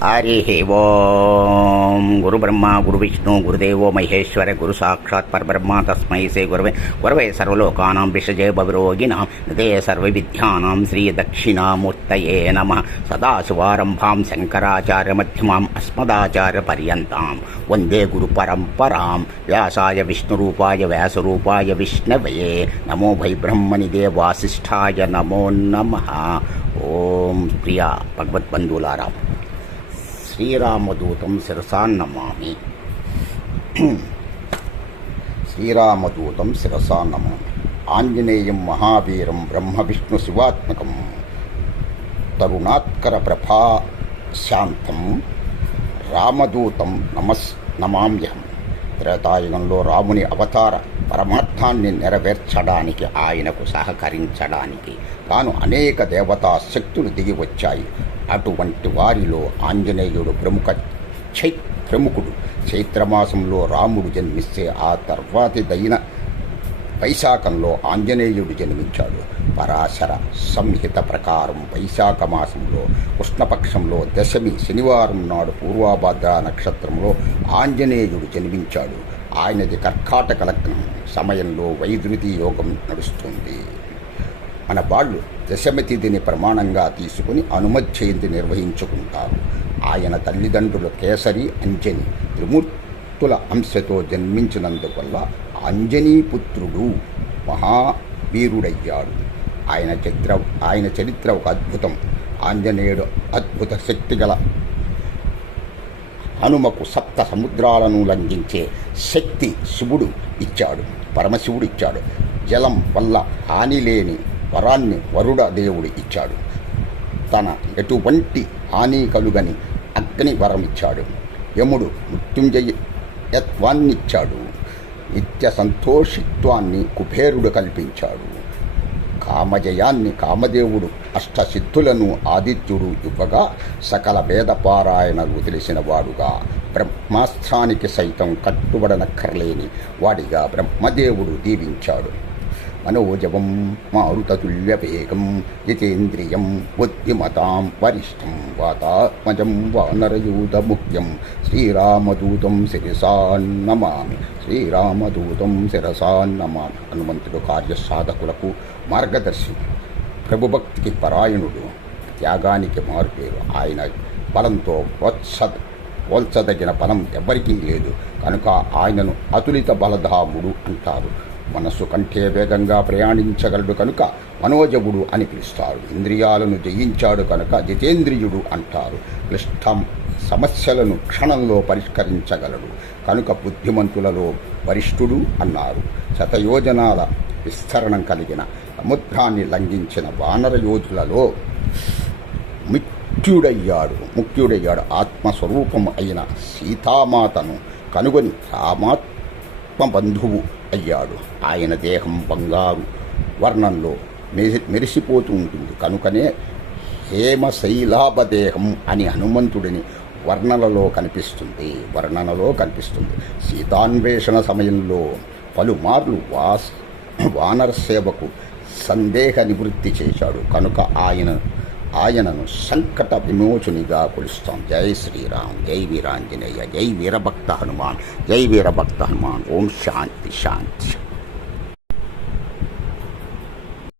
హరి ఓం గురు బ్రహ్మ గురు విష్ణు గురుదేవో మహేశ్వర గురు సాక్షాత్ పరబ్రహ్మ తస్మై శ్రీ గురవే సర్వలోకానాం విషజే భవిరోగిణాం నిదే సర్వవిద్యానాం శ్రీ దక్షిణామూర్తయే నమః సదాశివారంభాం శంకరాచార్య మధ్యమాం అస్మదాచార్య పర్యంతాం వందే గురు పరంపరాం వ్యాసాయ విష్ణురూపాయ వ్యాసరూపాయ విష్ణవే నమో వై బ్రహ్మనిదే వాసిష్ఠాయ నమో నమః. ఓం ప్రియ భగవద్బంధులారా, శ్రీరామదూతం శిరసాన్నమామి. శ్రీరామదూతం శిరసాన్నమామి. ఆంజనేయం మహావీరం బ్రహ్మ విష్ణు శివాత్మకం తరుణాత్కర ప్రభాశాంతం రామదూతం నమామ్యహం. త్రేతాయుగంలో రాముని అవతార పరమార్థాన్ని నెరవేర్చడానికి, ఆయనకు సహకరించడానికి తాను అనేక దేవతా శక్తులు దిగి వచ్చాయి. అటువంటి వారిలో ఆంజనేయుడు ప్రముఖుడు. చైత్రమాసంలో రాముడు జన్మిస్తే ఆ తర్వాతి వైశాఖంలో ఆంజనేయుడు జన్మించాడు. పరాశర సంహిత ప్రకారం వైశాఖ మాసంలో కృష్ణపక్షంలో దశమి శనివారం నాడు పూర్వభద్ర నక్షత్రంలో ఆంజనేయుడు జన్మించాడు. ఆయనది కర్కాటక లగ్నం. సమయంలో వైద్యుతి యోగం నడుస్తుంది. మన వాళ్ళు దశమి తిథిని ప్రమాణంగా తీసుకుని హనుమత్ జయంతి నిర్వహించుకుంటారు. ఆయన తల్లిదండ్రులు కేసరి, అంజని త్రిమూర్తుల అంశతో జన్మించినందువల్ల అంజనీపుత్రుడు మహావీరుడయ్యాడు. ఆయన చరిత్ర ఒక అద్భుతం. ఆంజనేయుడు అద్భుత శక్తిగల హనుమకు సప్త సముద్రాలను లంఘించే శక్తి పరమశివుడు ఇచ్చాడు. జలం వల్ల హాని లేని వరాన్ని వరుడ దేవుడు ఇచ్చాడు. తన ఎటువంటి హాని కలుగని అగ్ని వరం ఇచ్చాడు. యముడు మృత్యుంజయత్వాన్నిచ్చాడు. నిత్య సంతోషిత్వాన్ని కుబేరుడు కల్పించాడు. కామజయాన్ని కామదేవుడు, అష్టసిద్ధులను ఆదిత్యుడు ఇవ్వగా సకల వేదపారాయణలు తెలిసిన వాడుగా, బ్రహ్మాస్త్రానికి సైతం కట్టుబడనక్కర్లేని వాడిగా బ్రహ్మదేవుడు దీవించాడు. మనోజవం మారుతతుల్య వేగం జితేంద్రియం బుద్ధిమతాం వరిష్టం వాతాత్మజం వానరయూత ముఖ్యం శ్రీరామదూతం శిరసాన్నమామి. శ్రీరామదూతం శిరసాన్నమామి. హనుమంతుడు కార్యసాధకులకు మార్గదర్శి, ప్రభుభక్తికి పరాయణుడు, త్యాగానికి మారుపేరు. ఆయన బలంతో పోల్చదగిన బలం ఎవరికీ లేదు కనుక ఆయనను అతులిత బలధాముడు అంటారు. మనస్సు కంటే వేగంగా ప్రయాణించగలడు కనుక మనోజవుడు అని పిలుస్తారు. ఇంద్రియాలను జయించాడు కనుక జితేంద్రియుడు అంటారు. క్లిష్ట సమస్యలను క్షణంలో పరిష్కరించగలడు కనుక బుద్ధిమంతులలో వరిష్ఠుడు అన్నారు. శతయోజనాల విస్తరణం కలిగిన సముద్రాన్ని లంఘించిన వానర యోధులలో ముఖ్యుడయ్యాడు. ఆత్మస్వరూపం అయిన సీతామాతను కనుగొని రామాత్మబంధువు అయ్యాడు. ఆయన దేహం బంగారు వర్ణంలో మెరిసిపోతూ ఉంటుంది కనుకనే హేమశైలాభదేహం అని హనుమంతుడిని వర్ణనలో కనిపిస్తుంది. సీతాన్వేషణ సమయంలో పలుమార్లు వానర సేవకు సందేహ నివృత్తి చేశాడు కనుక ఆయనను సంకట విమోచనిగా కొలుస్తాం. జై శ్రీరామ్, జై వీరాంజనేయ, జై వీరభక్త హనుమాన్, జై వీరభక్త హనుమాన్. ఓం శాంతి శాంతి.